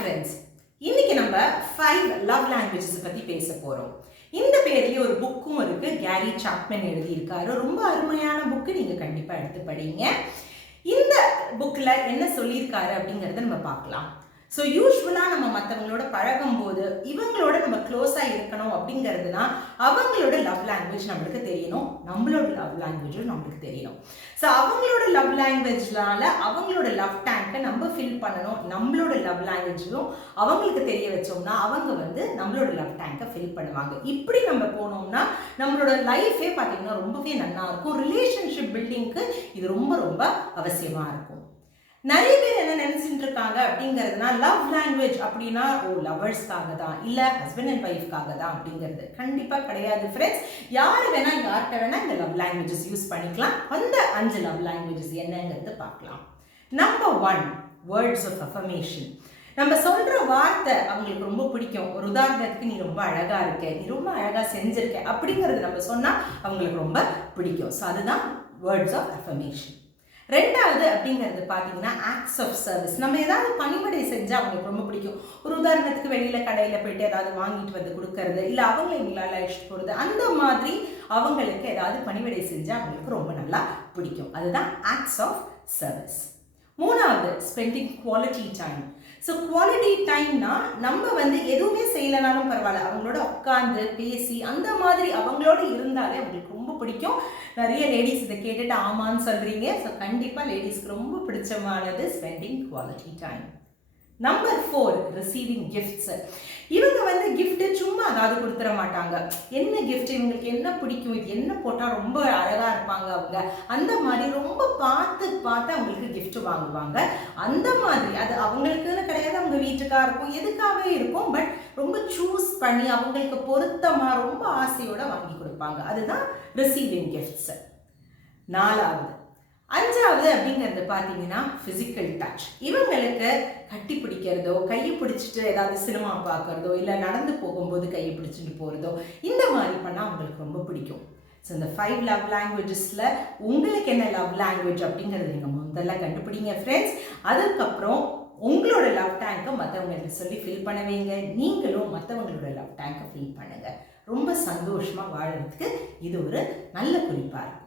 Friends, இன்னைக்கு நம்ம 5 love languages பத்தி பேச போறோம். இந்த பேர்லயே ஒரு புக்கும் இருக்கு. கேரி சாப்மன் எழுதியிருக்காரு. ரொம்ப அருமையான புக்கு. நீங்க கண்டிப்பா எடுத்து படிங்க. இந்த புக்ல என்ன சொல்லியிருக்காரு அப்படிங்கறத நம்ம பார்க்கலாம். ஸோ யூஸ்வலாக நம்ம மற்றவங்களோட பழகும்போது இவங்களோட நம்ம க்ளோஸாக இருக்கணும் அப்படிங்கிறதுனா அவங்களோட லவ் லாங்குவேஜ் நம்மளுக்கு தெரியணும், நம்மளோட லவ் லாங்குவேஜும் நம்மளுக்கு தெரியணும். ஸோ அவங்களோட லவ் லாங்குவேஜ்னால அவங்களோட லவ் டேங்கை நம்ம ஃபில் பண்ணணும். நம்மளோட லவ் லாங்குவேஜும் அவங்களுக்கு தெரிய வச்சோம்னா அவங்க நம்மளோட லவ் டேங்கை ஃபில் பண்ணுவாங்க. இப்படி நம்ம போனோம்னா நம்மளோட லைஃபே பார்த்தீங்கன்னா ரொம்பவே நல்லா இருக்கும். ரிலேஷன்ஷிப் பில்டிங்க்கு இது ரொம்ப ரொம்ப அவசியமாக இருக்கும். நிறைய பேர் என்ன நினைச்சிட்டு இருக்காங்க அப்படிங்கிறதுனா லவ் லாங்குவேஜ் அப்படின்னா லவர்ஸ்க்காக தான், இல்லை ஹஸ்பண்ட் அண்ட் ஒய்ஃப்காக தான் அப்படிங்கிறது கண்டிப்பாக கிடையாது ஃப்ரெண்ட்ஸ். யார் வேணா யார்கிட்ட வேணா இந்த லவ் லாங்குவேஜஸ் யூஸ் பண்ணிக்கலாம். அந்த 5 லவ் லாங்குவேஜஸ் என்னங்கிறது பார்க்கலாம். Number 1, words of affirmation. நம்ம சொல்ற வார்த்தை அவங்களுக்கு ரொம்ப பிடிக்கும். ஒரு உதாரணத்துக்கு, நீ ரொம்ப அழகா இருக்க, நீ ரொம்ப அழகா செஞ்சிருக்க அப்படிங்கிறது நம்ம சொன்னா அவங்களுக்கு ரொம்ப பிடிக்கும். ஸோ அதுதான் வேர்ட்ஸ் ஆஃப் அஃபர்மேஷன். ரெண்டாவது அப்படிங்கிறது பார்த்தீங்கன்னா ஆக்ட்ஸ் ஆஃப் சர்வீஸ். நம்ம ஏதாவது பணிவிடை செஞ்சால் அவங்களுக்கு ரொம்ப பிடிக்கும். ஒரு உதாரணத்துக்கு வெளியில் கடையில் போயிட்டு ஏதாவது வாங்கிட்டு வந்து கொடுக்கறது, இல்லை அவங்கள எங்களால் அழைச்சிட்டு போகிறது, அந்த மாதிரி அவங்களுக்கு ஏதாவது பணிவிடை செஞ்சால் அவங்களுக்கு ரொம்ப நல்லா பிடிக்கும். அதுதான் ஆக்ட்ஸ் ஆஃப் சர்வீஸ். மூணாவது spending quality time. So quality டைம்னா நம்ம எதுவுமே செய்யலைனாலும் பரவாயில்ல, அவங்களோட உட்காந்து பேசி அந்த மாதிரி அவங்களோட இருந்தாலே அவங்களுக்கு ரொம்ப பிடிக்கும். நிறைய லேடிஸ் இதை கேட்டுட்டு ஆமான்னு சொல்கிறீங்க. ஸோ கண்டிப்பாக லேடிஸ்க்கு ரொம்ப பிடிச்சமானது spending quality time. Number 4, receiving gifts. இவங்க கிஃப்ட்டு சும்மா அதாவது கொடுத்துட மாட்டாங்க. என்ன கிஃப்ட், இவங்களுக்கு என்ன பிடிக்கும், இது என்ன போட்டால் ரொம்ப அழகாக இருப்பாங்க அவங்க, அந்த மாதிரி ரொம்ப பார்த்து பார்த்து அவங்களுக்கு கிஃப்ட் வாங்குவாங்க. அந்த மாதிரி அது அவங்களுக்குன்னு கிடையாது, அவங்க வீட்டுக்காக இருக்கும், எதுக்காகவே இருக்கும். பட் ரொம்ப சூஸ் பண்ணி அவங்களுக்கு பொருத்தமாக ரொம்ப ஆசையோடு வாங்கி கொடுப்பாங்க. அதுதான் ரிசீவிங் கிஃப்ட்ஸ். 4வது. 5வது அப்படிங்கிறது பார்த்தீங்கன்னா ஃபிசிக்கல் டச். இவங்களுக்கு கட்டி பிடிக்கிறதோ, கையை பிடிச்சிட்டு ஏதாவது சினிமா பார்க்குறதோ, இல்லை நடந்து போகும்போது கையை பிடிச்சிட்டு போகிறதோ, இந்த மாதிரி பண்ணால் அவங்களுக்கு ரொம்ப பிடிக்கும். ஸோ இந்த 5 லவ் லாங்குவேஜஸில் உங்களுக்கு என்ன லவ் லாங்குவேஜ் அப்படிங்கிறது நீங்கள் முதல்ல கண்டுபிடிங்க ஃப்ரெண்ட்ஸ். அதுக்கப்புறம் உங்களோட லவ் டேங்கை மற்றவங்களுக்கு சொல்லி ஃபில் பண்ண வைங்க. நீங்களும் மற்றவங்களோட லவ் டேங்கை ஃபில் பண்ணுங்கள். ரொம்ப சந்தோஷமாக வாழறதுக்கு இது ஒரு நல்ல குறிப்பாக இருக்கும்.